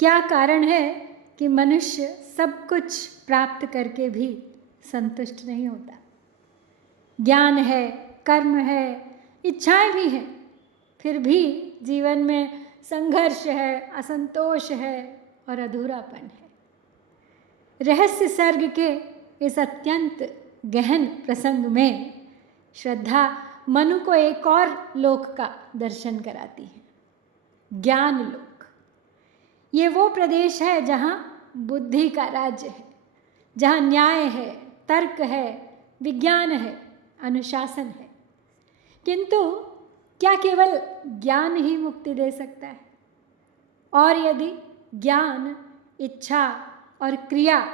क्या कारण है कि मनुष्य सब कुछ प्राप्त करके भी संतुष्ट नहीं होता? ज्ञान है, कर्म है, इच्छाएं भी हैं, फिर भी जीवन में संघर्ष है, असंतोष है और अधूरापन है। रहस्य सर्ग के इस अत्यंत गहन प्रसंग में श्रद्धा मनु को एक और लोक का दर्शन कराती है, ज्ञान लोक। ये वो प्रदेश है जहाँ बुद्धि का राज्य है, जहाँ न्याय है, तर्क है, विज्ञान है, अनुशासन है। किंतु क्या केवल ज्ञान ही मुक्ति दे सकता है? और यदि ज्ञान, इच्छा और क्रिया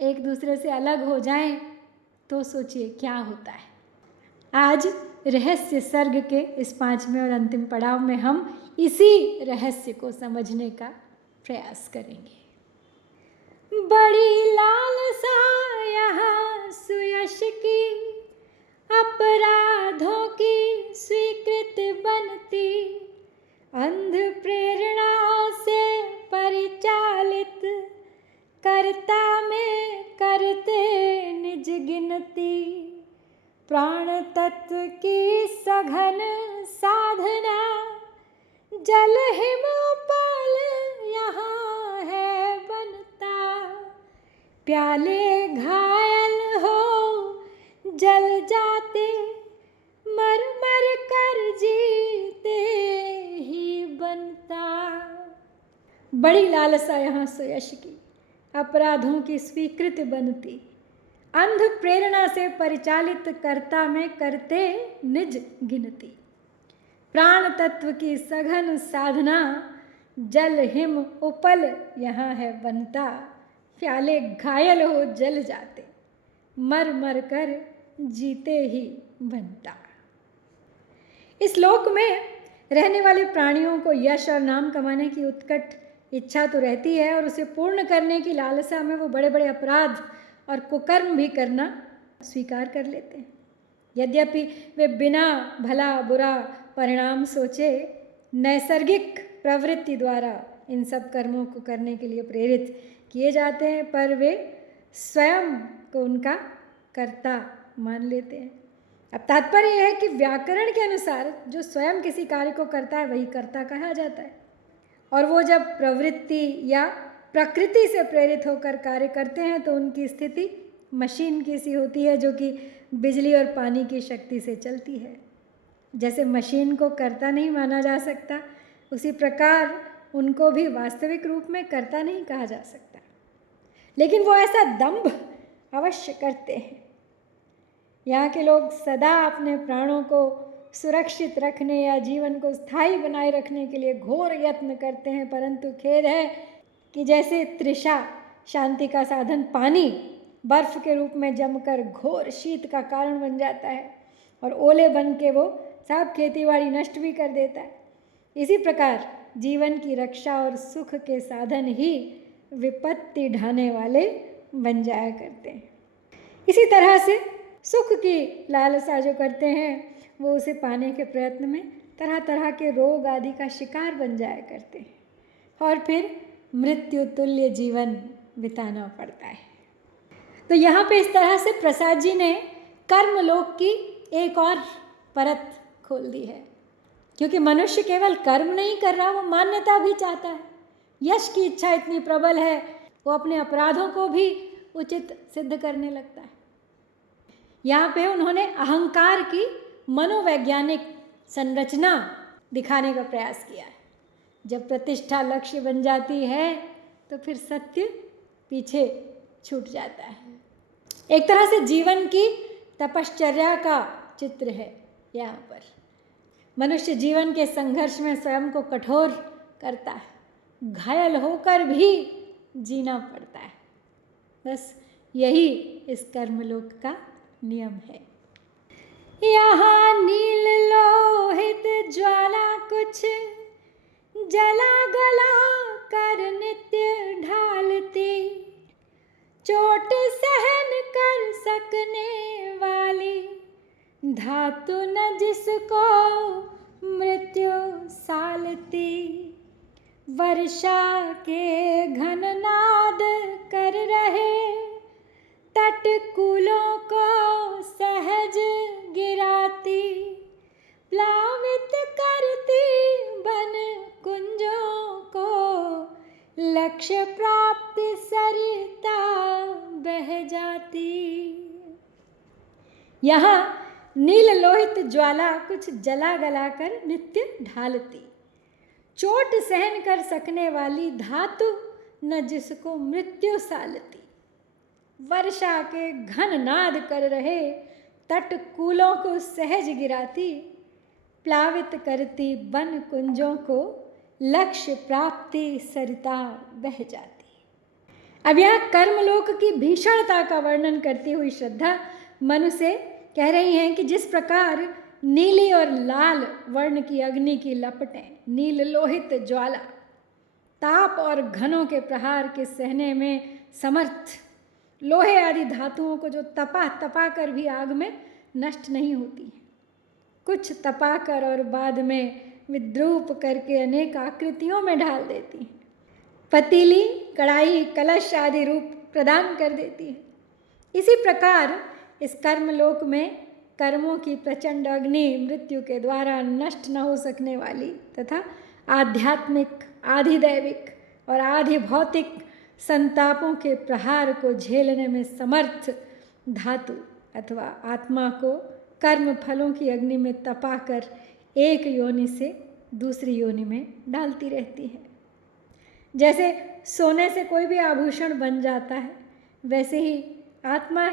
एक दूसरे से अलग हो जाएं, तो सोचिए क्या होता है। आज रहस्य सर्ग के इस 5वें और अंतिम पड़ाव में हम इसी रहस्य को समझने का प्रयास करेंगे। बड़ी लालसा यहाँ सुयश की, अपराधों की स्वीकृत बनती, अंध प्रेरणा से परिचालित, कर्ता में करते निज गिनती, प्राण तत्व की सघन साधना, जल हिम पल यहाँ है बनता, प्याले घायल हो जल जाते, मर मर कर जीते ही बनता। बड़ी लालसा यहाँ सुयश की, अपराधों की स्वीकृत बनती, अंध प्रेरणा से परिचालित, कर्ता में करते निज गिनती, प्राण तत्व की सघन साधना, जल हिम उपल यहाँ है बनता, प्याले घायल हो जल जाते, मर मर कर जीते ही बनता। इस लोक में रहने वाले प्राणियों को यश और नाम कमाने की उत्कट इच्छा तो रहती है, और उसे पूर्ण करने की लालसा में वो बड़े बड़े अपराध और कुकर्म भी करना स्वीकार कर लेते हैं। यद्यपि वे बिना भला बुरा परिणाम सोचे नैसर्गिक प्रवृत्ति द्वारा इन सब कर्मों को करने के लिए प्रेरित किए जाते हैं, पर वे स्वयं को उनका कर्ता मान लेते हैं। अब तात्पर्य यह है कि व्याकरण के अनुसार जो स्वयं किसी कार्य को करता है वही कर्ता कहा जाता है, और वो जब प्रवृत्ति या प्रकृति से प्रेरित होकर कार्य करते हैं तो उनकी स्थिति मशीन की सी होती है, जो कि बिजली और पानी की शक्ति से चलती है। जैसे मशीन को कर्ता नहीं माना जा सकता, उसी प्रकार उनको भी वास्तविक रूप में कर्ता नहीं कहा जा सकता, लेकिन वो ऐसा दंभ अवश्य करते हैं। यहाँ के लोग सदा अपने प्राणों को सुरक्षित रखने या जीवन को स्थायी बनाए रखने के लिए घोर यत्न करते हैं, परंतु खेद है कि जैसे तृषा शांति का साधन पानी बर्फ के रूप में जमकर घोर शीत का कारण बन जाता है, और ओले बन के वो सब खेतीबाड़ी नष्ट भी कर देता है, इसी प्रकार जीवन की रक्षा और सुख के साधन ही विपत्ति ढाने वाले बन जाया करते हैं। इसी तरह से सुख की लालसा जो करते हैं वो उसे पाने के प्रयत्न में तरह तरह के रोग आदि का शिकार बन जाया करते हैं, और फिर मृत्यु तुल्य जीवन बिताना पड़ता है। तो यहाँ पे इस तरह से प्रसाद जी ने कर्मलोक की एक और परत खोल दी है, क्योंकि मनुष्य केवल कर्म नहीं कर रहा, वो मान्यता भी चाहता है। यश की इच्छा इतनी प्रबल है, वो अपने अपराधों को भी उचित सिद्ध करने लगता है। यहाँ पे उन्होंने अहंकार की मनोवैज्ञानिक संरचना दिखाने का प्रयास किया है। जब प्रतिष्ठा लक्ष्य बन जाती है तो फिर सत्य पीछे छूट जाता है। एक तरह से जीवन की तपश्चर्या का चित्र है यहाँ पर। मनुष्य जीवन के संघर्ष में स्वयं को कठोर करता है, घायल होकर भी जीना पड़ता है। बस यही इस कर्मलोक का नियम है। यहाँ नील लोहित ज्वाला कुछ जला गला कर नित्य ढालती, चोट सहन कर सकने वाली धातु न जिसको मृत्यु सालती, वर्षा के घन नाद कर रहे तटकुलों को सहज गिराती, प्लावित करती वन कुंजों को, लक्ष्य प्राप्ति सरिता बह जाती। यहाँ नील लोहित ज्वाला कुछ जला गलाकर नित्य ढालती, चोट सहन कर सकने वाली धातु न जिसको मृत्यु सालती। वर्षा के घन नाद कर रहे तटकूलों को सहज गिराती, प्लावित करती वन कुंजों को, लक्ष्य प्राप्ति सरिता बह जाती। अब यहाँ कर्मलोक की भीषणता का वर्णन करती हुई श्रद्धा मनु से कह रही हैं कि जिस प्रकार नीली और लाल वर्ण की अग्नि की लपटें, नील लोहित ज्वाला ताप और घनों के प्रहार के सहने में समर्थ लोहे आदि धातुओं को जो तपा कर भी आग में नष्ट नहीं होती हैं, कुछ तपा कर और बाद में विद्रूप करके अनेक आकृतियों में ढाल देती हैं, पतीली कड़ाई कलश आदि रूप प्रदान कर देती है। इसी प्रकार इस कर्मलोक में कर्मों की प्रचंड अग्नि मृत्यु के द्वारा नष्ट न हो सकने वाली तथा आध्यात्मिक, आधिदैविक और आधि भौतिक संतापों के प्रहार को झेलने में समर्थ धातु अथवा आत्मा को कर्म फलों की अग्नि में तपाकर एक योनि से दूसरी योनि में डालती रहती है। जैसे सोने से कोई भी आभूषण बन जाता है, वैसे ही आत्मा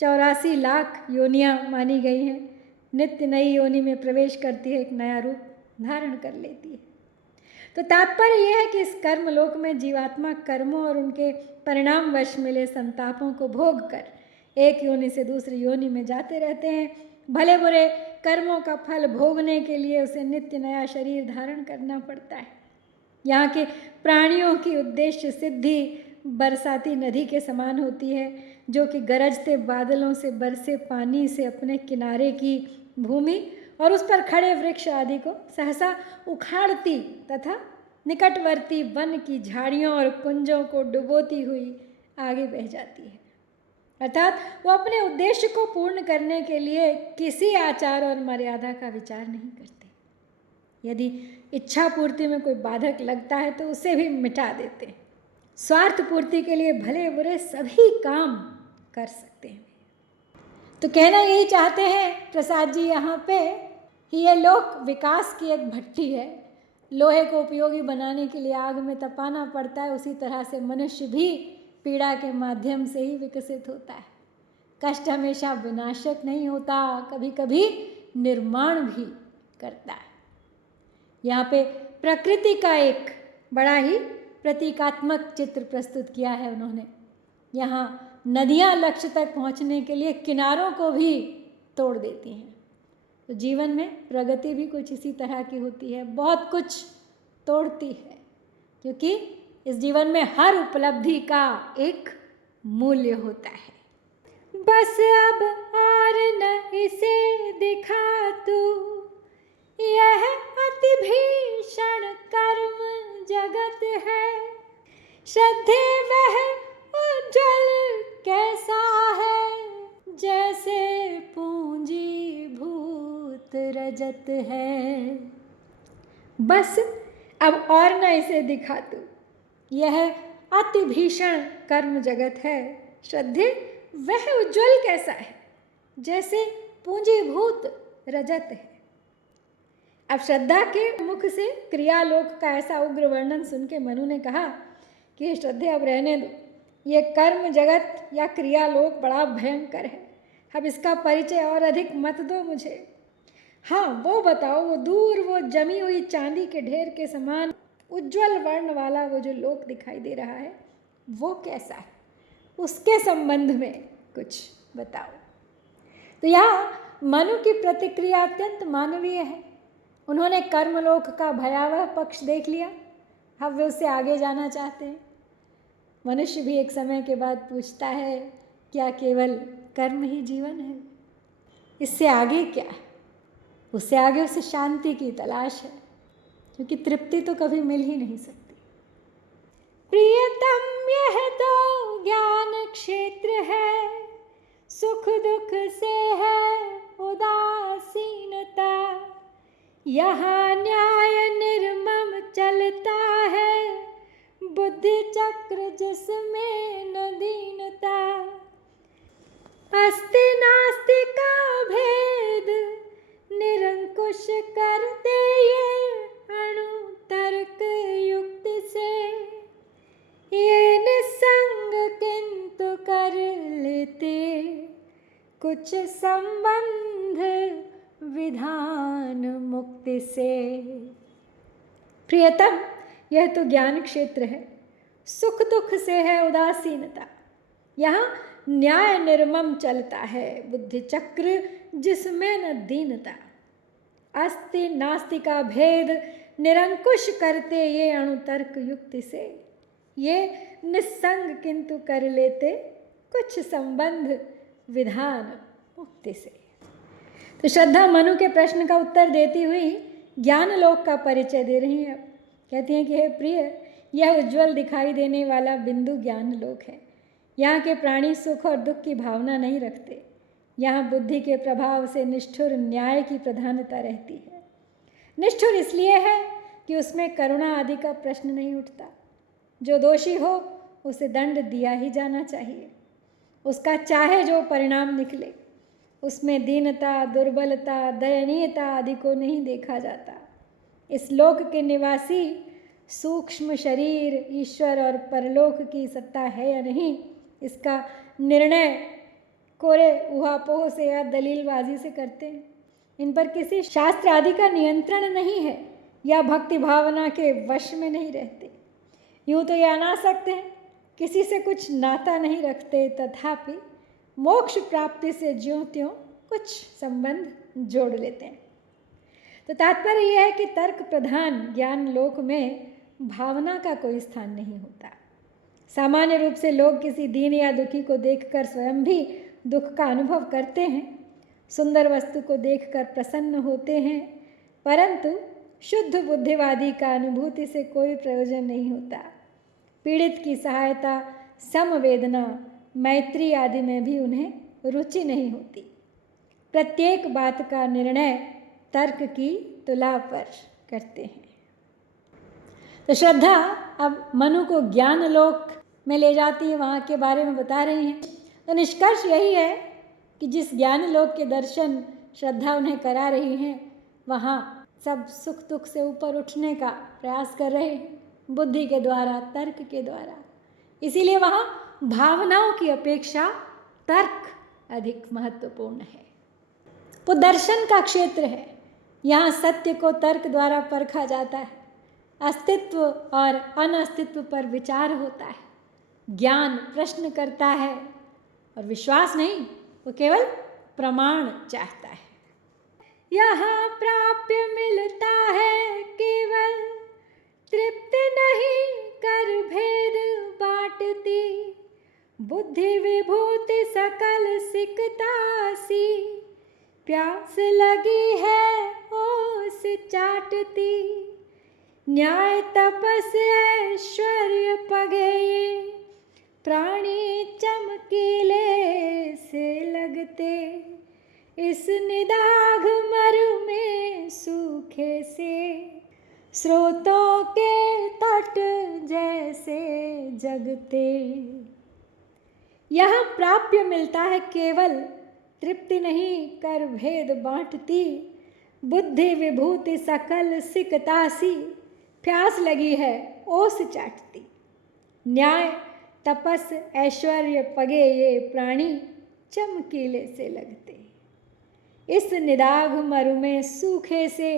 84 लाख योनियाँ मानी गई हैं, नित्य नई योनि में प्रवेश करती है, एक नया रूप धारण कर लेती है। तो तात्पर्य यह है कि इस कर्मलोक में जीवात्मा कर्मों और उनके परिणामवश मिले संतापों को भोग कर एक योनि से दूसरी योनि में जाते रहते हैं। भले बुरे कर्मों का फल भोगने के लिए उसे नित्य नया शरीर धारण करना पड़ता है। यहाँ के प्राणियों की उद्देश्य सिद्धि बरसाती नदी के समान होती है, जो कि गरजते बादलों से बरसे पानी से अपने किनारे की भूमि और उस पर खड़े वृक्ष आदि को सहसा उखाड़ती तथा निकटवर्ती वन की झाड़ियों और कुंजों को डुबोती हुई आगे बह जाती है। अर्थात वो अपने उद्देश्य को पूर्ण करने के लिए किसी आचार और मर्यादा का विचार नहीं करते। यदि इच्छा पूर्ति में कोई बाधक लगता है तो उसे भी मिटा देते हैं। स्वार्थ पूर्ति के लिए भले बुरे सभी काम कर सकते हैं। तो कहना यही चाहते हैं प्रसाद जी यहाँ पे कि ये लोक विकास की एक भट्टी है। लोहे को उपयोगी बनाने के लिए आग में तपाना पड़ता है, उसी तरह से मनुष्य भी पीड़ा के माध्यम से ही विकसित होता है। कष्ट हमेशा विनाशक नहीं होता, कभी कभी निर्माण भी करता है। यहाँ पे प्रकृति का एक बड़ा ही प्रतीकात्मक चित्र प्रस्तुत किया है उन्होंने। यहाँ नदियाँ लक्ष्य तक पहुँचने के लिए किनारों को भी तोड़ देती हैं। तो जीवन में प्रगति भी कुछ इसी तरह की होती है, बहुत कुछ तोड़ती है, क्योंकि इस जीवन में हर उपलब्धि का एक मूल्य होता है। बस अब और न इसे दिखा तू, यह अति भीषण कर्म जगत है। श्रद्धे वह उज्ज्वल कैसा है, जैसे पूंजीभूत रजत है। बस अब और न इसे दिखा तू, यह अति भीषण कर्म जगत है। श्रद्धे वह उज्ज्वल कैसा है, जैसे पूंजीभूत रजत है। अब श्रद्धा के मुख से क्रियालोक का ऐसा उग्र वर्णन सुन के मनु ने कहा कि श्रद्धे अब रहने दो, ये कर्म जगत या क्रियालोक बड़ा भयंकर है, अब इसका परिचय और अधिक मत दो मुझे। हाँ वो बताओ, वो दूर वो जमी हुई चांदी के ढेर के समान उज्ज्वल वर्ण वाला वो जो लोक दिखाई दे रहा है वो कैसा है, उसके संबंध में कुछ बताओ। तो यहाँ मनु की प्रतिक्रिया अत्यंत मानवीय है। उन्होंने कर्मलोक का भयावह पक्ष देख लिया, अब वे उससे आगे जाना चाहते हैं। मनुष्य भी एक समय के बाद पूछता है, क्या केवल कर्म ही जीवन है? इससे आगे क्या है? उससे आगे उसे शांति की तलाश है। क्योंकि तृप्ति तो कभी मिल ही नहीं सकती। प्रियतम यह तो ज्ञान क्षेत्र है, सुख दुख से है उदासीनता, यहाँ न्याय निर्मम चलता है, बुद्धि चक्र जिसमें न दीनता। अस्ति नास्ति का भेद निरंकुश करते ये अणु तर्क युक्ति से, ये निसंग किंतु कर लेते कुछ संबंध विधान मुक्ति से। प्रियतम यह तो ज्ञान क्षेत्र है, सुख दुख से है उदासीनता, यहाँ न्याय निर्मम चलता है, बुद्धि चक्र जिसमें न दीनता। अस्ति नास्ति का भेद निरंकुश करते ये अणुतर्क युक्ति से, ये निस्संग किंतु कर लेते कुछ संबंध विधान मुक्ति से। तो श्रद्धा मनु के प्रश्न का उत्तर देती हुई ज्ञान लोक का परिचय दे रही हैं। कहती हैं कि हे प्रिय, यह उज्जवल दिखाई देने वाला बिंदु ज्ञान लोक है। यहाँ के प्राणी सुख और दुख की भावना नहीं रखते। यहाँ बुद्धि के प्रभाव से निष्ठुर न्याय की प्रधानता रहती है। निष्ठुर इसलिए है कि उसमें करुणा आदि का प्रश्न नहीं उठता। जो दोषी हो उसे दंड दिया ही जाना चाहिए, उसका चाहे जो परिणाम निकले। उसमें दीनता, दुर्बलता, दयनीयता आदि को नहीं देखा जाता। इस लोक के निवासी सूक्ष्म शरीर ईश्वर और परलोक की सत्ता है या नहीं, इसका निर्णय कोरे उहापोह से या दलीलबाजी से करते हैं। इन पर किसी शास्त्र आदि का नियंत्रण नहीं है या भक्ति भावना के वश में नहीं रहते। यूँ तो ये अनासक्त हैं, किसी से कुछ नाता नहीं रखते, तथापि मोक्ष प्राप्ति से ज्यों त्यों कुछ संबंध जोड़ लेते हैं। तो तात्पर्य यह है कि तर्क प्रधान ज्ञान लोक में भावना का कोई स्थान नहीं होता। सामान्य रूप से लोग किसी दीन या दुखी को देखकर स्वयं भी दुख का अनुभव करते हैं, सुंदर वस्तु को देखकर प्रसन्न होते हैं, परंतु शुद्ध बुद्धिवादी का अनुभूति से कोई प्रयोजन नहीं होता। पीड़ित की सहायता, समवेदना, मैत्री आदि में भी उन्हें रुचि नहीं होती। प्रत्येक बात का निर्णय तर्क की तुला पर करते हैं। तो श्रद्धा अब मनु को ज्ञान लोक में ले जाती है, वहाँ के बारे में बता रही हैं। तो निष्कर्ष यही है कि जिस ज्ञान लोक के दर्शन श्रद्धा उन्हें करा रही हैं, वहाँ सब सुख दुख से ऊपर उठने का प्रयास कर रहे हैं, बुद्धि के द्वारा, तर्क के द्वारा। इसीलिए वहाँ भावनाओं की अपेक्षा तर्क अधिक महत्वपूर्ण है। वो दर्शन का क्षेत्र है, यहाँ सत्य को तर्क द्वारा परखा जाता है, अस्तित्व और अनअस्तित्व पर विचार होता है, ज्ञान प्रश्न करता है और विश्वास नहीं, वो केवल प्रमाण चाहता है। यहाँ प्राप्य मिलता है केवल, तृप्ति नहीं कर भेद बांटती, बुद्धि विभूति सकल सिकतासी, प्यास लगी है ओस चाटती, न्याय तपस ऐश्वर्य पगे, प्राणी चमकीले से लगते, इस निदाघ मरु में सूखे से, स्रोतों के तट जैसे जगते। यहाँ प्राप्य मिलता है केवल, तृप्ति नहीं कर भेद बांटती, बुद्धि विभूति सकल सिकतासी, प्यास लगी है ओस चाटती, न्याय तपस ऐश्वर्य पगे ये प्राणी चमकीले से लगते, इस निदाघ मरु में सूखे से,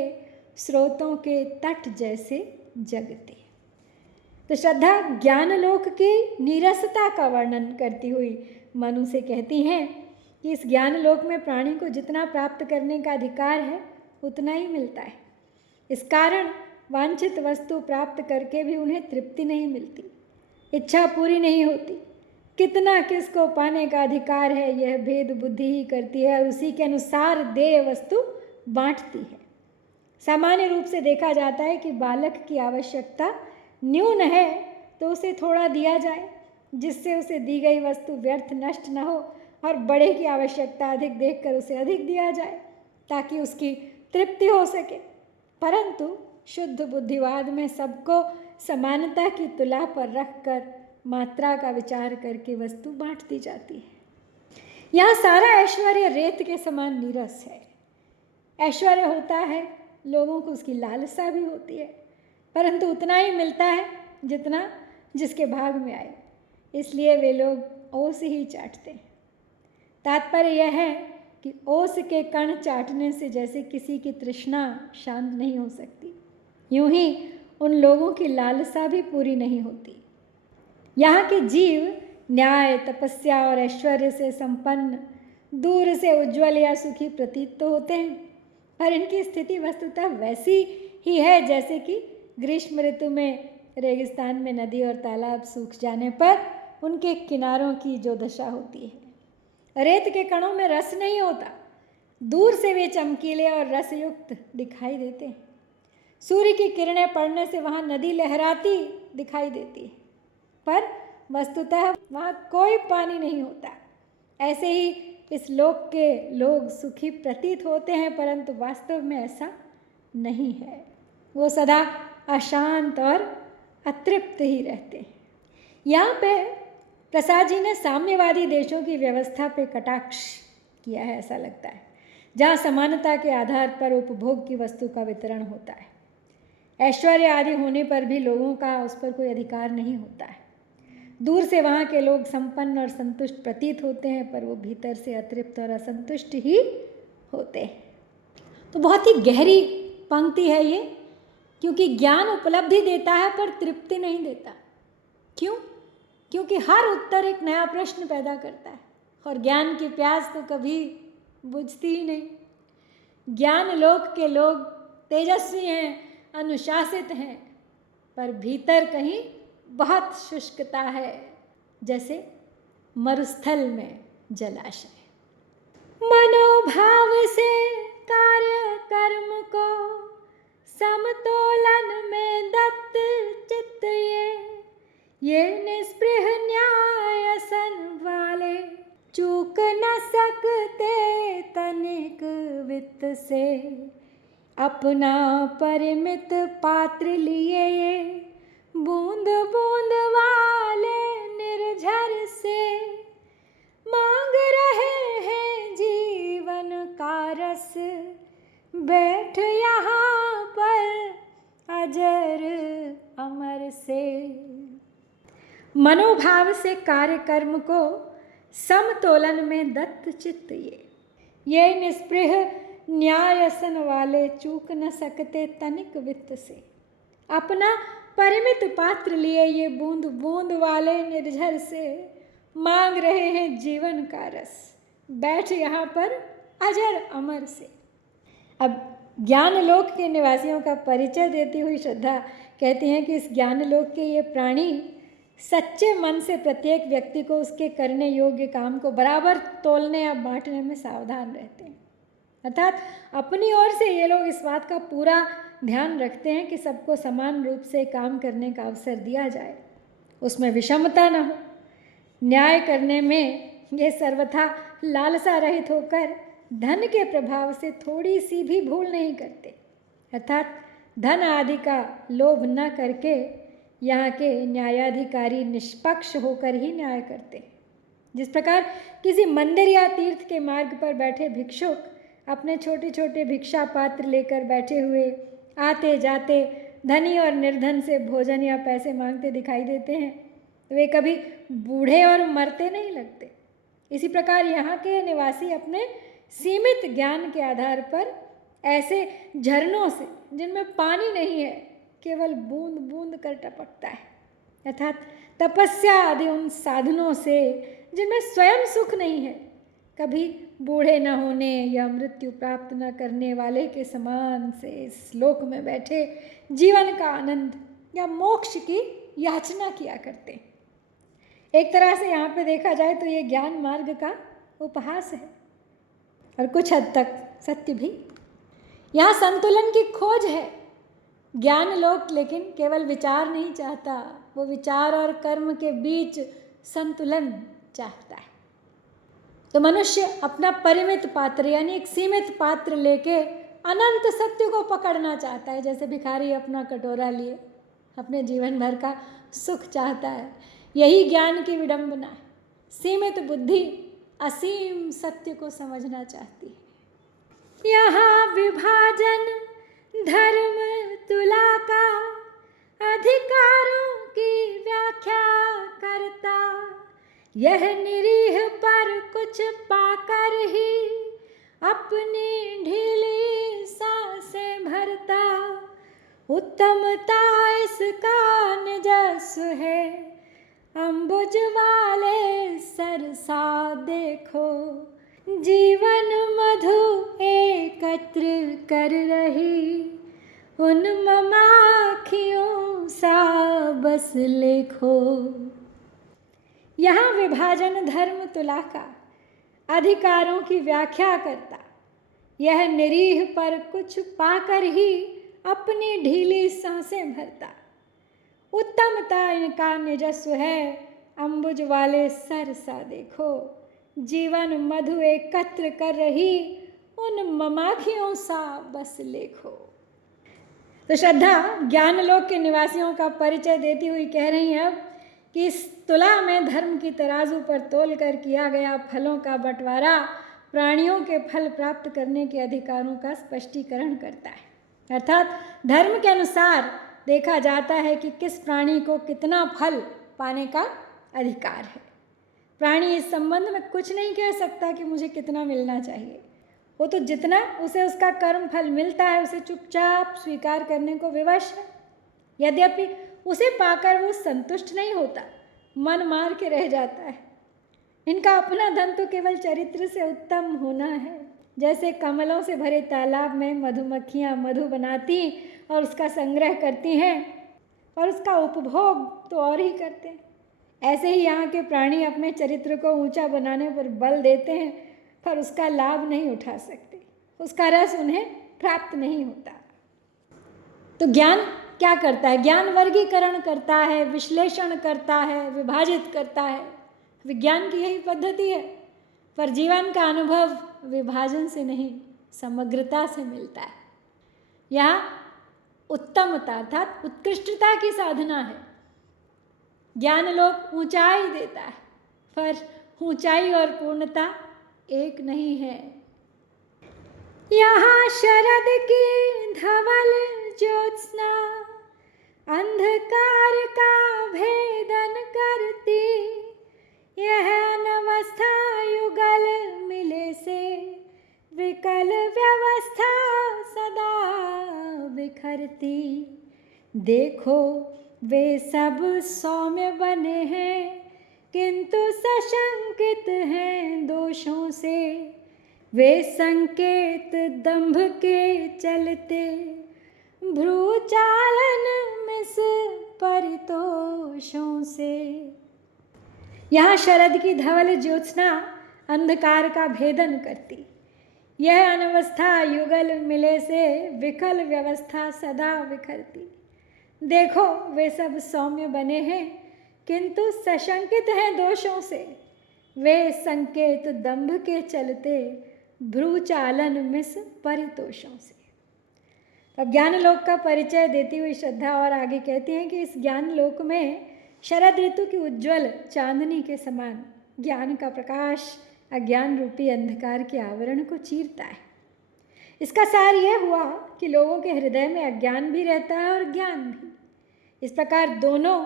स्रोतों के तट जैसे जगते। तो श्रद्धा ज्ञानलोक की नीरसता का वर्णन करती हुई मनु से कहती हैं कि इस ज्ञानलोक में प्राणी को जितना प्राप्त करने का अधिकार है उतना ही मिलता है। इस कारण वांछित वस्तु प्राप्त करके भी उन्हें तृप्ति नहीं मिलती, इच्छा पूरी नहीं होती। कितना किसको पाने का अधिकार है यह भेद बुद्धि ही करती है और उसी के अनुसार देय वस्तु बांटती है। सामान्य रूप से देखा जाता है कि बालक की आवश्यकता न्यून है तो उसे थोड़ा दिया जाए, जिससे उसे दी गई वस्तु व्यर्थ नष्ट न हो, और बड़े की आवश्यकता अधिक देखकर उसे अधिक दिया जाए ताकि उसकी तृप्ति हो सके। परंतु शुद्ध बुद्धिवाद में सबको समानता की तुला पर रखकर मात्रा का विचार करके वस्तु बांट दी जाती है। यहाँ सारा ऐश्वर्य रेत के समान नीरस है। ऐश्वर्य होता है, लोगों को उसकी लालसा भी होती है, परंतु उतना ही मिलता है जितना जिसके भाग में आए, इसलिए वे लोग ओस ही चाटते हैं। तात्पर्य यह है कि ओस के कण चाटने से जैसे किसी की तृष्णा शांत नहीं हो सकती, यूं ही उन लोगों की लालसा भी पूरी नहीं होती। यहाँ के जीव न्याय, तपस्या और ऐश्वर्य से संपन्न, दूर से उज्ज्वल या सुखी प्रतीत तो होते हैं, पर इनकी स्थिति वस्तुतः वैसी ही है जैसे कि ग्रीष्म ऋतु में रेगिस्तान में नदी और तालाब सूख जाने पर उनके किनारों की जो दशा होती है। रेत के कणों में रस नहीं होता, दूर से वे चमकीले और रसयुक्त दिखाई देते हैं। सूर्य की किरणें पड़ने से वहाँ नदी लहराती दिखाई देती है, पर वस्तुतः वहाँ कोई पानी नहीं होता। ऐसे ही इस लोक के लोग सुखी प्रतीत होते हैं, परंतु वास्तव में ऐसा नहीं है। वो सदा अशांत और अतृप्त ही रहते हैं। यहाँ पे प्रसाद जी ने साम्यवादी देशों की व्यवस्था पे कटाक्ष किया है, ऐसा लगता है, जहाँ समानता के आधार पर उपभोग की वस्तु का वितरण होता है। ऐश्वर्य आदि होने पर भी लोगों का उस पर कोई अधिकार नहीं होता है। दूर से वहाँ के लोग संपन्न और संतुष्ट प्रतीत होते हैं, पर वो भीतर से अतृप्त और असंतुष्ट ही होते हैं। तो बहुत ही गहरी पंक्ति है ये, क्योंकि ज्ञान उपलब्धि देता है पर तृप्ति नहीं देता। क्यों? क्योंकि हर उत्तर एक नया प्रश्न पैदा करता है, और ज्ञान की प्यास तो कभी बुझती ही नहीं। ज्ञान लोक के लोग तेजस्वी हैं, अनुशासित हैं, पर भीतर कहीं बहुत शुष्कता है, जैसे मरुस्थल में जलाशय। मनोभाव से कार्य कर्म को समतोलन में दत्त चित्त ये निस्पृह न्यायसन वाले चूक न सकते तनिक वित्त से, अपना परिमित पात्र लिए ये बूंद बूंद वाले निर्झर से, मांग रहे हैं जीवन का रस बैठ यहाँ पर अजर अमर से। मनोभाव से कार्य कर्म को समतोलन में दत्त चित्त ये निस्पृह न्यायसन वाले चूक न सकते तनिक वित्त से, अपना परिमित पात्र लिए ये बूंद बूंद वाले निर्झर से, मांग रहे हैं जीवन का रस बैठ यहाँ पर अजर अमर से। अब ज्ञान लोक के निवासियों का परिचय देती हुई श्रद्धा कहती हैं कि इस ज्ञान लोक के ये प्राणी सच्चे मन से प्रत्येक व्यक्ति को उसके करने योग्य काम को बराबर तोलने या बांटने में सावधान रहते हैं। अर्थात अपनी ओर से ये लोग इस बात का पूरा ध्यान रखते हैं कि सबको समान रूप से काम करने का अवसर दिया जाए, उसमें विषमता न हो। न्याय करने में ये सर्वथा लालसा रहित होकर धन के प्रभाव से थोड़ी सी भी भूल नहीं करते, अर्थात धन आदि का लोभ न करके यहाँ के न्यायाधिकारी निष्पक्ष होकर ही न्याय करते। जिस प्रकार किसी मंदिर या तीर्थ के मार्ग पर बैठे भिक्षुक अपने छोटे छोटे भिक्षा पात्र लेकर बैठे हुए आते जाते धनी और निर्धन से भोजन या पैसे मांगते दिखाई देते हैं, वे कभी बूढ़े और मरते नहीं लगते। इसी प्रकार यहाँ के निवासी अपने सीमित ज्ञान के आधार पर ऐसे झरनों से, जिनमें पानी नहीं है, केवल बूंद बूंद कर टपकता है, अर्थात तपस्या आदि उन साधनों से जिनमें स्वयं सुख नहीं है, कभी बूढ़े न होने या मृत्यु प्राप्त न करने वाले के समान से इस लोक में बैठे जीवन का आनंद या मोक्ष की याचना किया करते। एक तरह से यहाँ पे देखा जाए तो ये ज्ञान मार्ग का उपहास है और कुछ हद तक सत्य भी। यहाँ संतुलन की खोज है। ज्ञान लोक लेकिन केवल विचार नहीं चाहता, वो विचार और कर्म के बीच संतुलन चाहता है। तो मनुष्य अपना परिमित पात्र यानी एक सीमित पात्र लेके अनंत सत्य को पकड़ना चाहता है। जैसे भिखारी अपना कटोरा लिए अपने जीवन भर का सुख चाहता है, यही ज्ञान की विडंबना है। सीमित बुद्धि असीम सत्य को समझना चाहती है। यहाँ विभाजन धर्म तुला का अधिकारों की व्याख्या करता, यह निरीह पर कुछ पाकर ही अपनी ढीली सांसें भरता, उत्तमता इसका निजस्व है, अम्बुज वाले सरसा देखो, जीवन मधु एकत्र कर रही, उन ममाखियों सा बस लेखो। यहाँ विभाजन धर्म तुला का अधिकारों की व्याख्या करता, यह निरीह पर कुछ पाकर ही अपनी ढीली सांसें भरता, उत्तमता इनका निजस्व है, अम्बुज वाले सरसा देखो, जीवन मधु एकत्र कर रही, उन ममाखियों सा बस लेखो। तो श्रद्धा ज्ञानलोक के निवासियों का परिचय देती हुई कह रही है अब कि इस तुला में धर्म की तराजू पर तोल कर किया गया फलों का बंटवारा प्राणियों के फल प्राप्त करने के अधिकारों का स्पष्टीकरण करता है। अर्थात धर्म के अनुसार देखा जाता है कि किस प्राणी को कितना फल पाने का अधिकार है। प्राणी इस संबंध में कुछ नहीं कह सकता कि मुझे कितना मिलना चाहिए, वो तो जितना उसे उसका कर्म फल मिलता है उसे चुपचाप स्वीकार करने को विवश है। यद्यपि उसे पाकर वो संतुष्ट नहीं होता, मन मार के रह जाता है। इनका अपना धन तो केवल चरित्र से उत्तम होना है। जैसे कमलों से भरे तालाब में मधुमक्खियाँ मधु बनाती और उसका संग्रह करती हैं और उसका उपभोग तो और ही करते हैं, ऐसे ही यहाँ के प्राणी अपने चरित्र को ऊंचा बनाने पर बल देते हैं पर उसका लाभ नहीं उठा सकते, उसका रस उन्हें प्राप्त नहीं होता। तो ज्ञान क्या करता है? ज्ञान वर्गीकरण करता है, विश्लेषण करता है, विभाजित करता है। विज्ञान की यही पद्धति है, पर जीवन का अनुभव विभाजन से नहीं समग्रता से मिलता है। यह उत्तमता अर्थात उत्कृष्टता की साधना है। ज्ञान लोक ऊंचाई देता है, पर ऊंचाई और पूर्णता एक नहीं है। यहाँ शरद की धवल ज्योत्सना अंधकार का भेदन करती, यह अनवस्था युगल मिले से विकल व्यवस्था सदा बिखरती। देखो वे सब सौम्य बने हैं किंतु सशंकित हैं दोषों से, वे संकेत दंभ के चलते भ्रूचालन मिस परितोषों से। यहाँ शरद की धवल ज्योत्सना अंधकार का भेदन करती, यह अनवस्था युगल मिले से विकल व्यवस्था सदा बिखरती। देखो वे सब सौम्य बने हैं किंतु सशंकित हैं दोषों से, वे संकेत दंभ के चलते भ्रूचालन मिस परितोषों से। अब ज्ञान लोक का परिचय देती हुई श्रद्धा और आगे कहती हैं कि इस ज्ञान लोक में शरद ऋतु की उज्ज्वल चांदनी के समान ज्ञान का प्रकाश अज्ञान रूपी अंधकार के आवरण को चीरता है। इसका सार यह हुआ कि लोगों के हृदय में अज्ञान भी रहता है और ज्ञान भी। इस प्रकार दोनों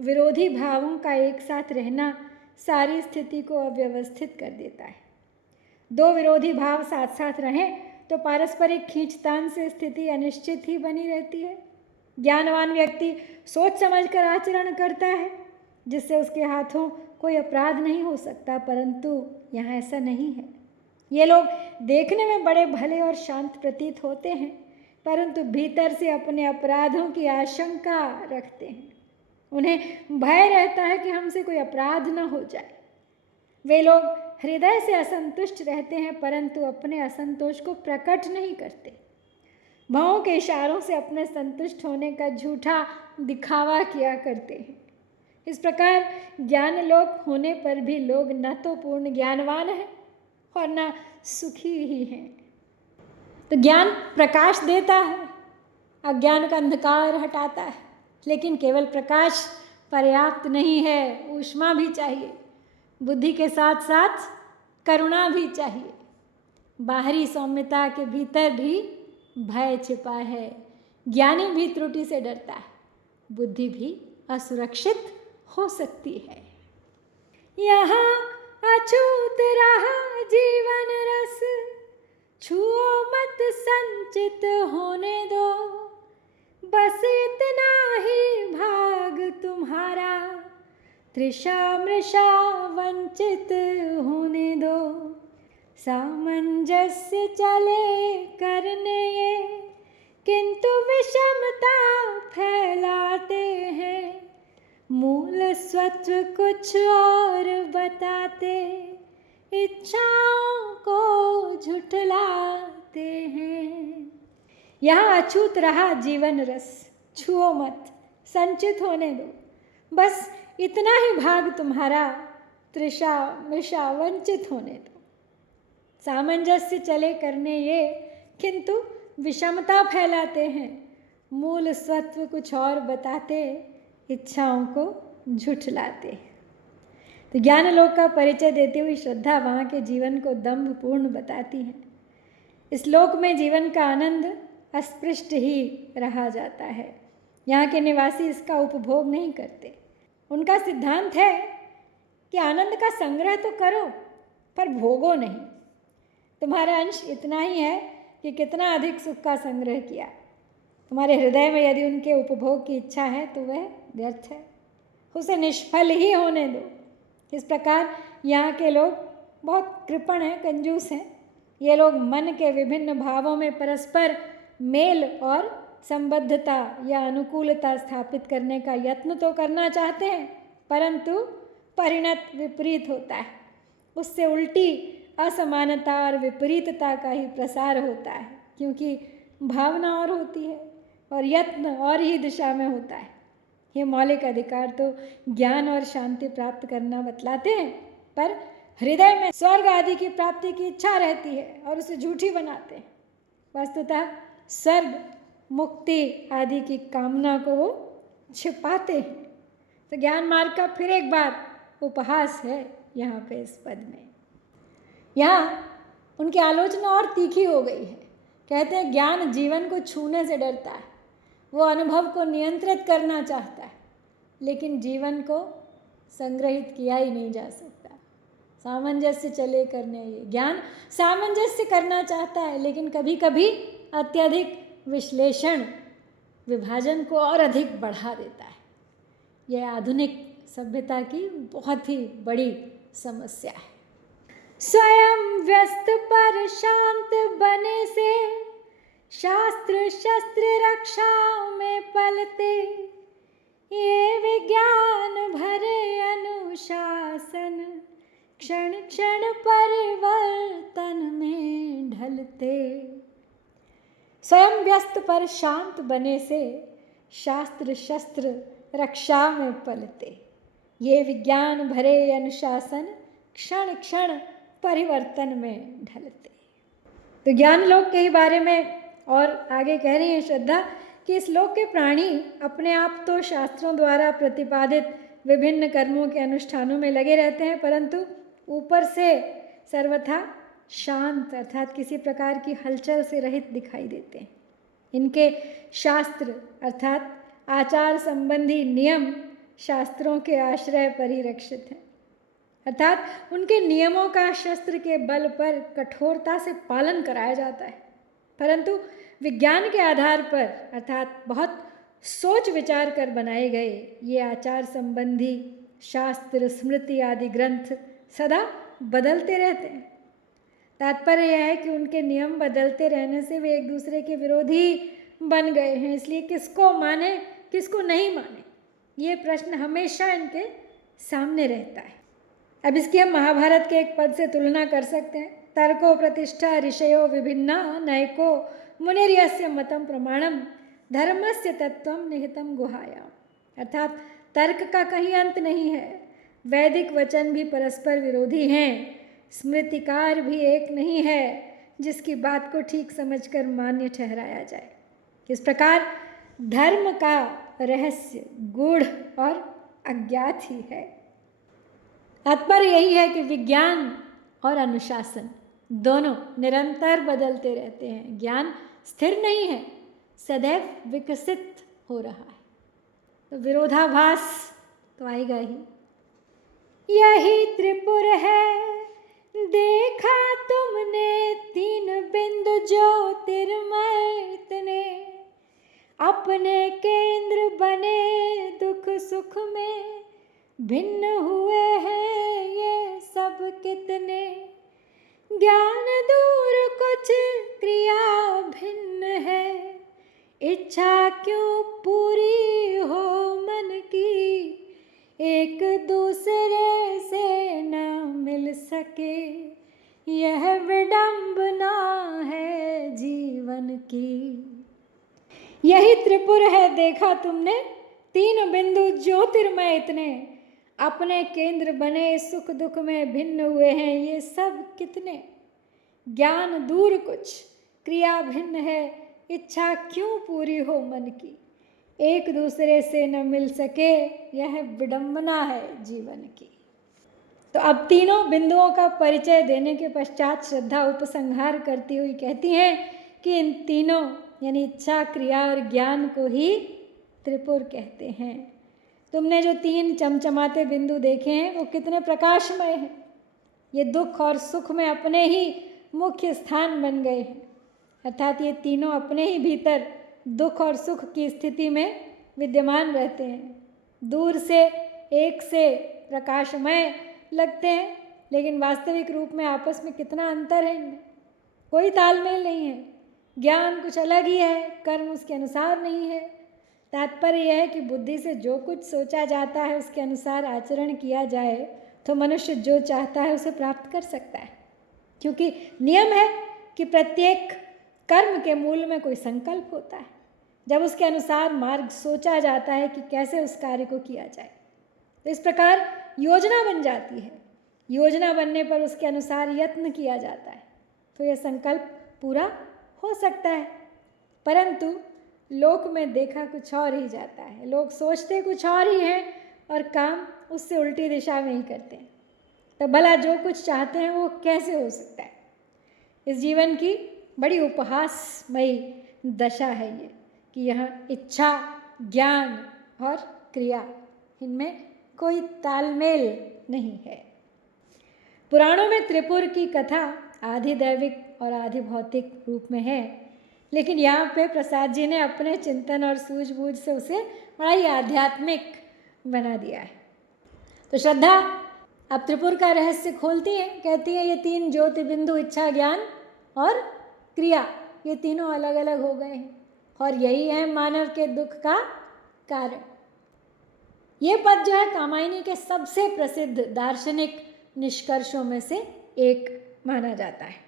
विरोधी भावों का एक साथ रहना सारी स्थिति को अव्यवस्थित कर देता है। दो विरोधी भाव साथ साथ रहें तो पारस्परिक खींचतान से स्थिति अनिश्चित ही बनी रहती है। ज्ञानवान व्यक्ति सोच समझकर आचरण करता है जिससे उसके हाथों कोई अपराध नहीं हो सकता, परंतु यहाँ ऐसा नहीं है। ये लोग देखने में बड़े भले और शांत प्रतीत होते हैं, परंतु भीतर से अपने अपराधों की आशंका रखते हैं। उन्हें भय रहता है कि हमसे कोई अपराध न हो जाए। वे लोग हृदय से असंतुष्ट रहते हैं, परंतु अपने असंतोष को प्रकट नहीं करते। भावों के इशारों से अपने संतुष्ट होने का झूठा दिखावा किया करते हैं। इस प्रकार ज्ञान लोक होने पर भी लोग न तो पूर्ण ज्ञानवान हैं और न सुखी ही हैं। तो ज्ञान प्रकाश देता है, अज्ञान का अंधकार हटाता है, लेकिन केवल प्रकाश पर्याप्त नहीं है, ऊष्मा भी चाहिए। बुद्धि के साथ साथ करुणा भी चाहिए। बाहरी सौम्यता के भीतर भी भय छिपा है। ज्ञानी भी त्रुटि से डरता है, बुद्धि भी असुरक्षित हो सकती है। यहाँ अछूत रहा जीवन रस, छुओ मत संचित होने दो। बस इतना ही भाग तुम्हारा, तृषा मृषा वंचित होने दो। सामंजस्य चले करने ये, किंतु विषमता फैलाते हैं। मूल सत्व कुछ और बताते, इच्छाओं को झुठलाते हैं। यहाँ अछूत रहा जीवन रस, छुओ मत, संचित होने दो। बस इतना ही भाग तुम्हारा, तृषा मृषा वंचित होने दो। सामंजस्य चले करने ये, किंतु विषमता फैलाते हैं। मूल सत्व कुछ और बताते, इच्छाओं को झुठलाते हैं। तो ज्ञान लोक का परिचय देती हुई श्रद्धा वहाँ के जीवन को दंभपूर्ण बताती है। इस लोक में जीवन का आनंद अस्पृष्ट ही रहा जाता है। यहाँ के निवासी इसका उपभोग नहीं करते। उनका सिद्धांत है कि आनंद का संग्रह तो करो, पर भोगो नहीं। तुम्हारा अंश इतना ही है कि कितना अधिक सुख का संग्रह किया। तुम्हारे हृदय में यदि उनके उपभोग की इच्छा है तो वह व्यर्थ है, उसे निष्फल ही होने दो। इस प्रकार यहाँ के लोग बहुत कृपण हैं, कंजूस हैं। ये लोग मन के विभिन्न भावों में परस्पर मेल और संबद्धता या अनुकूलता स्थापित करने का यत्न तो करना चाहते हैं, परंतु परिणत विपरीत होता है। उससे उल्टी असमानता और विपरीतता का ही प्रसार होता है, क्योंकि भावना और होती है और यत्न और ही दिशा में होता है। ये मौलिक अधिकार तो ज्ञान और शांति प्राप्त करना बतलाते हैं, पर हृदय में स्वर्ग आदि की प्राप्ति की इच्छा रहती है और उसे झूठी बनाते हैं। वस्तुतः स्वर्ग मुक्ति आदि की कामना को वो छिपाते हैं। तो ज्ञान मार्ग का फिर एक बार उपहास है यहाँ पे इस पद में। यहाँ उनकी आलोचना और तीखी हो गई है। कहते हैं ज्ञान जीवन को छूने से डरता है, वो अनुभव को नियंत्रित करना चाहता है, लेकिन जीवन को संग्रहित किया ही नहीं जा सकता। सामंजस्य चले करने ये, ज्ञान सामंजस्य करना चाहता है, लेकिन कभी कभी अत्यधिक विश्लेषण विभाजन को और अधिक बढ़ा देता है। यह आधुनिक सभ्यता की बहुत ही बड़ी समस्या है। स्वयं व्यस्त पर शांत बने से, शास्त्र शस्त्र रक्षा में पलते। ये विज्ञान भरे अनुशासन, क्षण क्षण परिवर्तन में ढलते। स्वयं व्यस्त पर शांत बने से, शास्त्र शस्त्र रक्षा में पलते। ये विज्ञान भरे अनुशासन, क्षण क्षण परिवर्तन में ढलते। तो ज्ञान लोक के ही बारे में और आगे कह रही है श्रद्धा कि इस लोक के प्राणी अपने आप तो शास्त्रों द्वारा प्रतिपादित विभिन्न कर्मों के अनुष्ठानों में लगे रहते हैं, परंतु ऊपर से सर्वथा शांत अर्थात किसी प्रकार की हलचल से रहित दिखाई देते हैं। इनके शास्त्र अर्थात आचार संबंधी नियम शास्त्रों के आश्रय पर ही रक्षित हैं, अर्थात उनके नियमों का शस्त्र के बल पर कठोरता से पालन कराया जाता है। परंतु विज्ञान के आधार पर अर्थात बहुत सोच विचार कर बनाए गए ये आचार संबंधी शास्त्र स्मृति आदि ग्रंथ सदा बदलते रहते हैं। तात्पर्य यह है कि उनके नियम बदलते रहने से वे एक दूसरे के विरोधी बन गए हैं। इसलिए किसको माने किसको नहीं माने, ये प्रश्न हमेशा इनके सामने रहता है। अब इसकी हम महाभारत के एक पद से तुलना कर सकते हैं। तर्को प्रतिष्ठा ऋषयो विभिन्ना, नैको मुनिर्यस्य मतं प्रमाणम धर्मस्य तत्वम निहितम गुहायाम। अर्थात तर्क का कहीं अंत नहीं है, वैदिक वचन भी परस्पर विरोधी हैं, स्मृतिकार भी एक नहीं है जिसकी बात को ठीक समझकर मान्य ठहराया जाए। इस प्रकार धर्म का रहस्य गूढ़ और अज्ञात ही है। तात्पर्य यही है कि विज्ञान और अनुशासन दोनों निरंतर बदलते रहते हैं। ज्ञान स्थिर नहीं है, सदैव विकसित हो रहा है, तो विरोधाभास तो आएगा ही। यही त्रिपुर है देखा तुमने, तीन बिंदु ज्योतिर्मय इतने, अपने केंद्र बने दुख सुख में, भिन्न हुए हैं ये सब कितने, ज्ञान दूर कुछ क्रिया भिन्न है, इच्छा क्यों पूरी हो मन की, एक दूसरे से न मिल सके, यह विडंबना है जीवन की। यही त्रिपुर है देखा तुमने, तीन बिंदु ज्योतिर्मय इतने, अपने केंद्र बने सुख दुख में भिन्न हुए हैं ये सब कितने, ज्ञान दूर कुछ क्रिया भिन्न है, इच्छा क्यों पूरी हो मन की, एक दूसरे से न मिल सके, यह विडंबना है जीवन की। तो अब तीनों बिंदुओं का परिचय देने के पश्चात श्रद्धा उपसंहार करती हुई कहती हैं कि इन तीनों यानी इच्छा, क्रिया और ज्ञान को ही त्रिपुर कहते हैं। तुमने जो तीन चमचमाते बिंदु देखे हैं वो कितने प्रकाशमय हैं, ये दुख और सुख में अपने ही मुख्य स्थान बन गए हैं। अर्थात ये तीनों अपने ही भीतर दुख और सुख की स्थिति में विद्यमान रहते हैं। दूर से एक से प्रकाशमय लगते हैं, लेकिन वास्तविक रूप में आपस में कितना अंतर है इनमें, कोई तालमेल नहीं है। ज्ञान कुछ अलग ही है, कर्म उसके अनुसार नहीं है। तात्पर्य यह है कि बुद्धि से जो कुछ सोचा जाता है उसके अनुसार आचरण किया जाए तो मनुष्य जो चाहता है उसे प्राप्त कर सकता है, क्योंकि नियम है कि प्रत्येक कर्म के मूल में कोई संकल्प होता है। जब उसके अनुसार मार्ग सोचा जाता है कि कैसे उस कार्य को किया जाए, तो इस प्रकार योजना बन जाती है। योजना बनने पर उसके अनुसार यत्न किया जाता है तो यह संकल्प पूरा हो सकता है। परंतु लोक में देखा कुछ और ही जाता है, लोग सोचते कुछ और ही हैं और काम उससे उल्टी दिशा में ही करते हैं। तो भला जो कुछ चाहते हैं वो कैसे हो सकता है। इस जीवन की बड़ी उपहासमयी दशा है ये कि यहाँ इच्छा, ज्ञान और क्रिया, इनमें कोई तालमेल नहीं है। पुराणों में त्रिपुर की कथा आधि दैविक और आधि भौतिक रूप में है, लेकिन यहाँ पे प्रसाद जी ने अपने चिंतन और सूझबूझ से उसे बड़ा ही आध्यात्मिक बना दिया है। तो श्रद्धा अब त्रिपुर का रहस्य खोलती है, कहती है ये तीन ज्योति बिंदु इच्छा, ज्ञान और क्रिया, ये तीनों अलग अलग हो गए हैं और यही है मानव के दुख का कारण। ये पद जो है कामायनी के सबसे प्रसिद्ध दार्शनिक निष्कर्षों में से एक माना जाता है।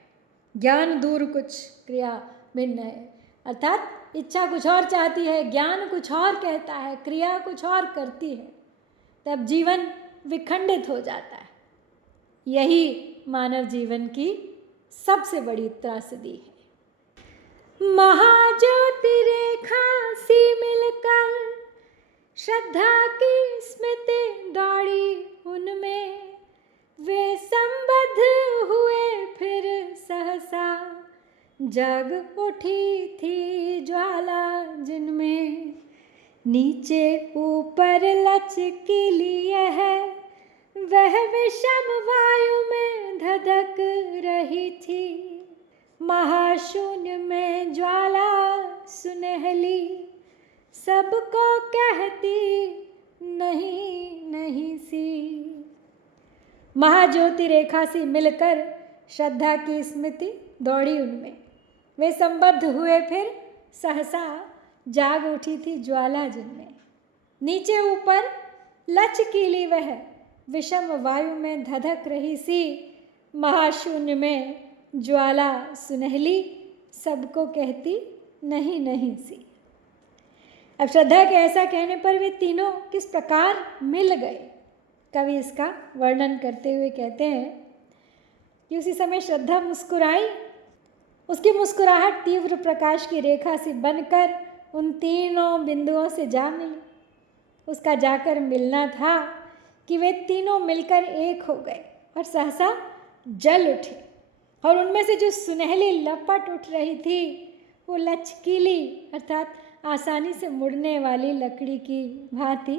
ज्ञान दूर कुछ क्रिया भिन्न है, अर्थात इच्छा कुछ और चाहती है, ज्ञान कुछ और कहता है, क्रिया कुछ और करती है, तब जीवन विखंडित हो जाता है। यही मानव जीवन की सबसे बड़ी त्रासदी है। महाज्योति रेखा सी मिलकर श्रद्धा की स्मृति दौड़ी उनमें, वे संबद्ध हुए फिर सहसा, जग उठी थी ज्वाला जिनमें, नीचे ऊपर लचकीली है, वह विषम वायु में धधक रही थी, महाशून्य में ज्वाला सुनहली, सबको कहती नहीं नहीं सी। महाज्योति रेखा से मिलकर श्रद्धा की स्मृति दौड़ी उनमें, वे संबद्ध हुए फिर सहसा, जाग उठी थी ज्वाला जिनमें, नीचे ऊपर लचकीली वह विषम वायु में धधक रही सी, महाशून्य में ज्वाला सुनहली, सबको कहती नहीं नहीं सी। अब श्रद्धा के ऐसा कहने पर वे तीनों किस प्रकार मिल गए, कवि इसका वर्णन करते हुए कहते हैं कि उसी समय श्रद्धा मुस्कुराई। उसकी मुस्कुराहट तीव्र प्रकाश की रेखा से बनकर उन तीनों बिंदुओं से जा मिली। उसका जाकर मिलना था कि वे तीनों मिलकर एक हो गए और सहसा जल उठे, और उनमें से जो सुनहली लपट उठ रही थी वो लचकीली अर्थात आसानी से मुड़ने वाली लकड़ी की भांति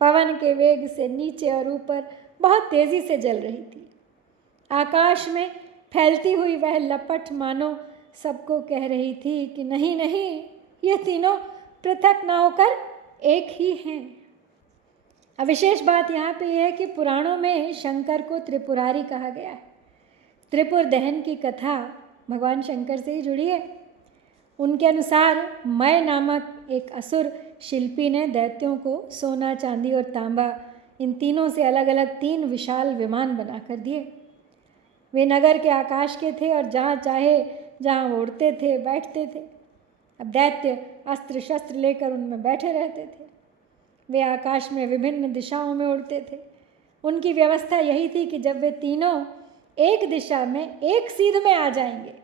पवन के वेग से नीचे और ऊपर बहुत तेजी से जल रही थी। आकाश में फैलती हुई वह लपट मानो सबको कह रही थी कि नहीं नहीं, ये तीनों पृथक ना होकर एक ही हैं। अब विशेष बात यहाँ पे यह है कि पुराणों में शंकर को त्रिपुरारी कहा गया है। त्रिपुर दहन की कथा भगवान शंकर से ही जुड़ी है। उनके अनुसार मय नामक एक असुर शिल्पी ने दैत्यों को सोना, चांदी और तांबा, इन तीनों से अलग अलग 3 विशाल विमान बनाकर दिए। वे नगर के आकाश के थे और जहाँ चाहे जहाँ उड़ते थे, बैठते थे। अब दैत्य अस्त्र शस्त्र लेकर उनमें बैठे रहते थे। वे आकाश में विभिन्न दिशाओं में उड़ते थे। उनकी व्यवस्था यही थी कि जब वे तीनों एक दिशा में एक सीध में आ जाएंगे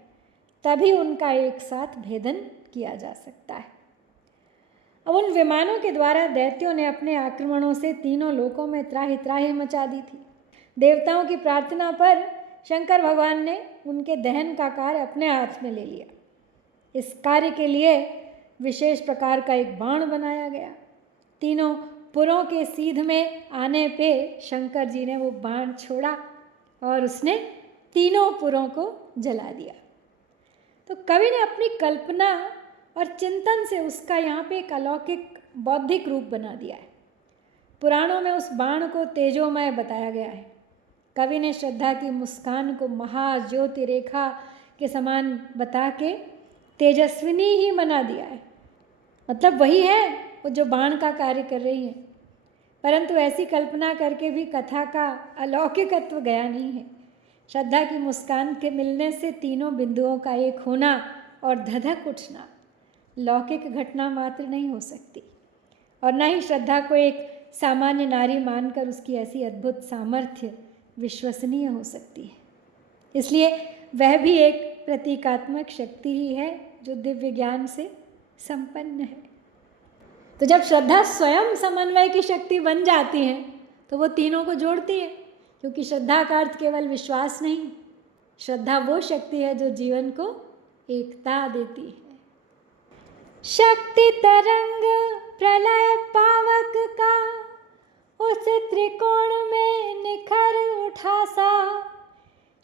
तभी उनका एक साथ भेदन किया जा सकता है। अब उन विमानों के द्वारा दैत्यों ने अपने आक्रमणों से तीनों लोकों में त्राहि त्राहि मचा दी थी। देवताओं की प्रार्थना पर शंकर भगवान ने उनके दहन का कार्य अपने हाथ में ले लिया। इस कार्य के लिए विशेष प्रकार का एक बाण बनाया गया। तीनों पुरों के सीध में आने पे शंकर जी ने वो बाण छोड़ा और उसने तीनों पुरों को जला दिया। तो कवि ने अपनी कल्पना और चिंतन से उसका यहाँ पे एक अलौकिक बौद्धिक रूप बना दिया है। पुराणों में उस बाण को तेजोमय बताया गया है। कवि ने श्रद्धा की मुस्कान को महाज्योति रेखा के समान बता के तेजस्विनी ही बना दिया है। मतलब वही है वो जो बाण का कार्य कर रही है। परंतु ऐसी कल्पना करके भी कथा का अलौकिकत्व गया नहीं है। श्रद्धा की मुस्कान के मिलने से तीनों बिंदुओं का एक होना और धधक उठना लौकिक घटना मात्र नहीं हो सकती, और न ही श्रद्धा को एक सामान्य नारी मानकर उसकी ऐसी अद्भुत सामर्थ्य विश्वसनीय हो सकती है। इसलिए वह भी एक प्रतीकात्मक शक्ति ही है जो दिव्य ज्ञान से संपन्न है। तो जब श्रद्धा स्वयं समन्वय की शक्ति बन जाती है तो वो तीनों को जोड़ती है, क्योंकि श्रद्धा का अर्थ केवल विश्वास नहीं, श्रद्धा वो शक्ति है जो जीवन को एकता देती है। शक्ति तरंग प्रलय पावक का उस त्रिकोण में निखर उठा सा,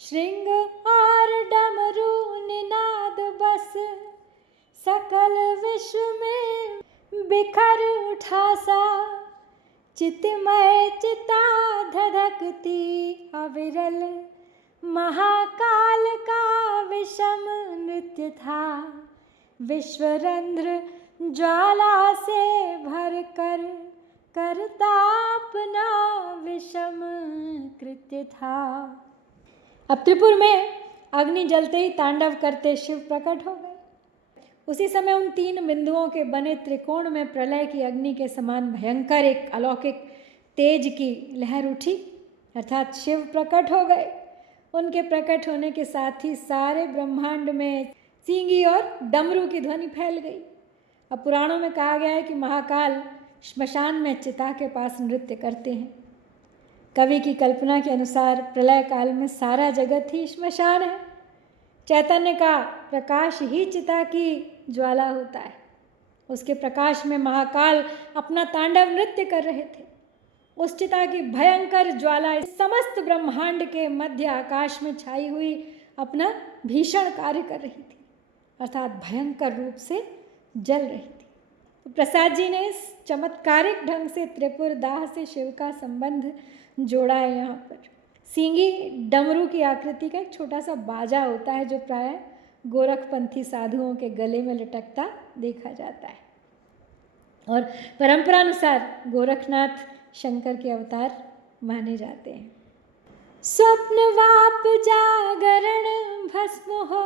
श्रृंग और डमरू निनाद बस सकल विश्व में बिखर उठा सा। चितमय चिता धधकती अविरल महाकाल का विषम नृत्य था। विश्वरंध्र ज्वाला से भर कर करता अपना विषम कृत्य था। अब त्रिपुर में अग्नि जलते ही तांडव करते शिव प्रकट हो गए। उसी समय उन 3 बिंदुओं के बने त्रिकोण में प्रलय की अग्नि के समान भयंकर एक अलौकिक तेज की लहर उठी, अर्थात शिव प्रकट हो गए। उनके प्रकट होने के साथ ही सारे ब्रह्मांड में सींगी और डमरू की ध्वनि फैल गई। अब पुराणों में कहा गया है कि महाकाल श्मशान में चिता के पास नृत्य करते हैं। कवि की कल्पना के अनुसार प्रलय काल में सारा जगत ही श्मशान है। चैतन्य का प्रकाश ही चिता की ज्वाला होता है। उसके प्रकाश में महाकाल अपना तांडव नृत्य कर रहे थे। उस चिता की भयंकर ज्वाला समस्त ब्रह्मांड के मध्य आकाश में छाई हुई अपना भीषण कार्य कर रही थी, अर्थात भयंकर रूप से जल रही थी। तो प्रसाद जी ने इस चमत्कारिक ढंग से त्रिपुर दाह से शिव का संबंध जोड़ा है। यहाँ पर सींगी डमरू की आकृति का एक छोटा सा बाजा होता है जो प्रायः गोरखपंथी साधुओं के गले में लटकता देखा जाता है, और परंपरानुसार गोरखनाथ शंकर के अवतार माने जाते हैं। स्वप्न वाप जागरण भस्म हो,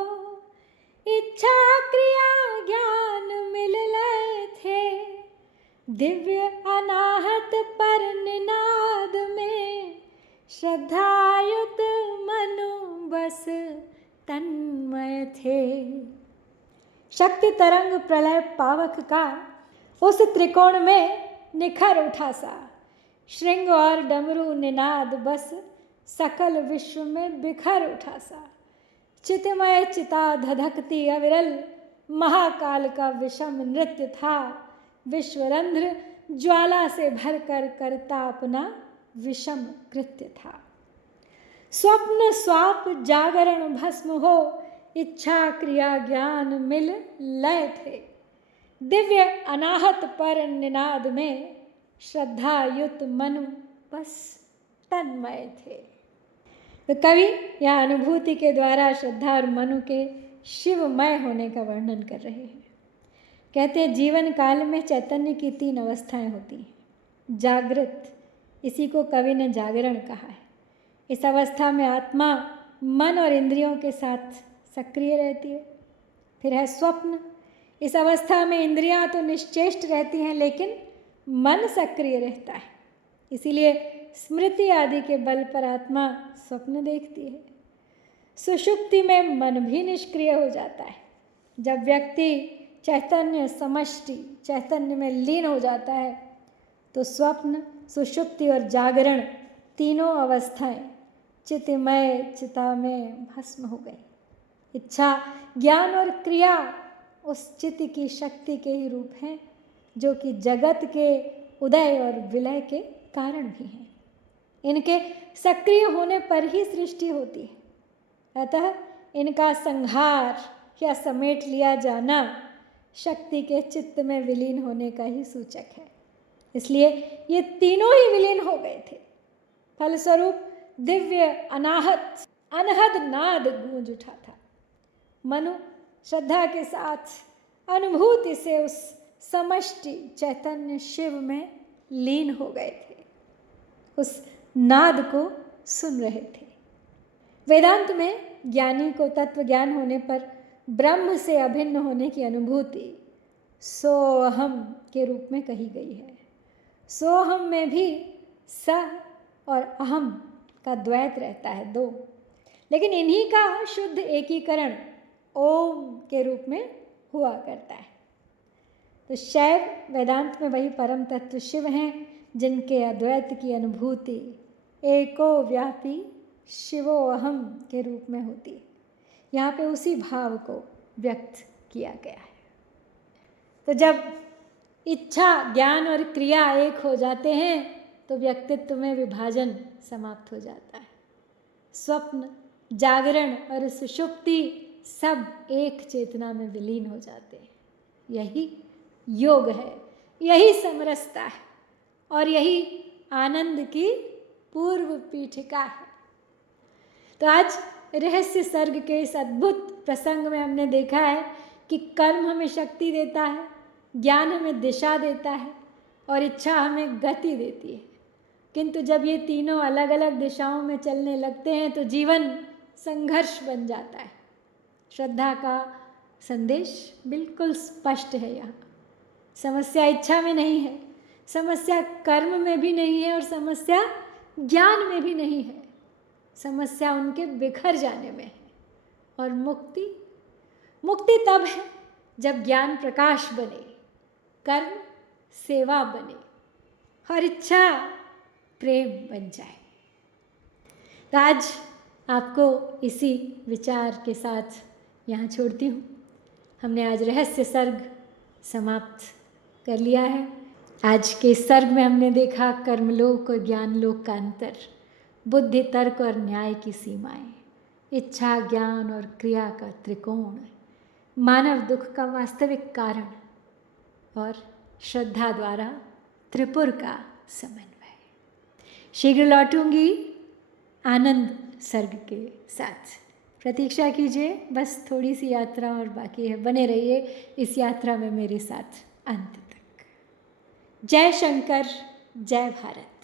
इच्छा क्रिया ज्ञान मिल लय थे, दिव्य अनाहत पर निनाद में, श्रद्धायुत मनु बस तन्मय थे। शक्ति तरंग प्रलय पावक का उस त्रिकोण में निखर उठा सा, श्रृंग और डमरू निनाद बस सकल विश्व में बिखर उठा सा। चितमय चिता धधकती अविरल, महाकाल का विषम नृत्य था, विश्वरंध्र ज्वाला से भरकर करता अपना विषम कृत्य था। स्वप्न स्वाप जागरण भस्म हो, इच्छा क्रिया ज्ञान मिल लय थे, दिव्य अनाहत पर निनाद में, श्रद्धा युत मनु बस तन्मय थे। तो कवि यह अनुभूति के द्वारा श्रद्धा और मनु के शिवमय होने का वर्णन कर रहे हैं। कहते हैं जीवन काल में चैतन्य की 3 अवस्थाएं होती हैं। जागृत, इसी को कवि ने जागरण कहा है। इस अवस्था में आत्मा मन और इंद्रियों के साथ सक्रिय रहती है। फिर है स्वप्न, इस अवस्था में इंद्रियां तो निश्चेष्ट रहती हैं लेकिन मन सक्रिय रहता है, इसीलिए स्मृति आदि के बल पर आत्मा स्वप्न देखती है। सुषुप्ति में मन भी निष्क्रिय हो जाता है। जब व्यक्ति चैतन्य समष्टि चैतन्य में लीन हो जाता है तो स्वप्न, सुषुप्ति और जागरण तीनों अवस्थाएं चितमय चिता में भस्म हो गई। इच्छा, ज्ञान और क्रिया उस चित्त की शक्ति के ही रूप हैं जो कि जगत के उदय और विलय के कारण भी हैं। इनके सक्रिय होने पर ही सृष्टि होती है, अतः इनका संहार या समेट लिया जाना शक्ति के चित्त में विलीन होने का ही सूचक है। इसलिए ये तीनों ही विलीन हो गए थे। फलस्वरूप दिव्य अनाहत अनहद नाद गूंज उठा था। मनु श्रद्धा के साथ अनुभूति से उस समष्टि चैतन्य शिव में लीन हो गए थे, उस नाद को सुन रहे थे। वेदांत में ज्ञानी को तत्व ज्ञान होने पर ब्रह्म से अभिन्न होने की अनुभूति सोहम के रूप में कही गई है। सोहम में भी स और अहम का द्वैत रहता है, 2, लेकिन इन्हीं का शुद्ध एकीकरण ओम के रूप में हुआ करता है। तो शैव वेदांत में वही परम तत्व शिव हैं जिनके अद्वैत की अनुभूति एको व्यापी शिवो अहम के रूप में होती है। यहाँ पे उसी भाव को व्यक्त किया गया है। तो जब इच्छा, ज्ञान और क्रिया एक हो जाते हैं तो व्यक्तित्व में विभाजन समाप्त हो जाता है। स्वप्न, जागरण और सुषुप्ति सब एक चेतना में विलीन हो जाते हैं। यही योग है, यही समरसता है और यही आनंद की पूर्व पीठिका है। तो आज रहस्य सर्ग के इस अद्भुत प्रसंग में हमने देखा है कि कर्म हमें शक्ति देता है, ज्ञान हमें दिशा देता है और इच्छा हमें गति देती है। किंतु जब ये तीनों अलग अलग दिशाओं में चलने लगते हैं तो जीवन संघर्ष बन जाता है। श्रद्धा का संदेश बिल्कुल स्पष्ट है। यहाँ समस्या इच्छा में नहीं है, समस्या कर्म में भी नहीं है और समस्या ज्ञान में भी नहीं है। समस्या उनके बिखर जाने में है। और मुक्ति तब है जब ज्ञान प्रकाश बने, कर्म सेवा बने और इच्छा प्रेम बन जाए। तो आज आपको इसी विचार के साथ यहाँ छोड़ती हूँ। हमने आज रहस्य सर्ग समाप्त कर लिया है। आज के सर्ग में हमने देखा कर्मलोक और ज्ञानलोक का अंतर, बुद्धि, तर्क और न्याय की सीमाएं, इच्छा, ज्ञान और क्रिया का त्रिकोण, मानव दुख का वास्तविक कारण और श्रद्धा द्वारा त्रिपुर का समन्वय। शीघ्र लौटूंगी आनंद सर्ग के साथ। प्रतीक्षा कीजिए, बस थोड़ी सी यात्रा और बाकी है। बने रहिए इस यात्रा में मेरे साथ अंत तक। जय शंकर, जय भारत।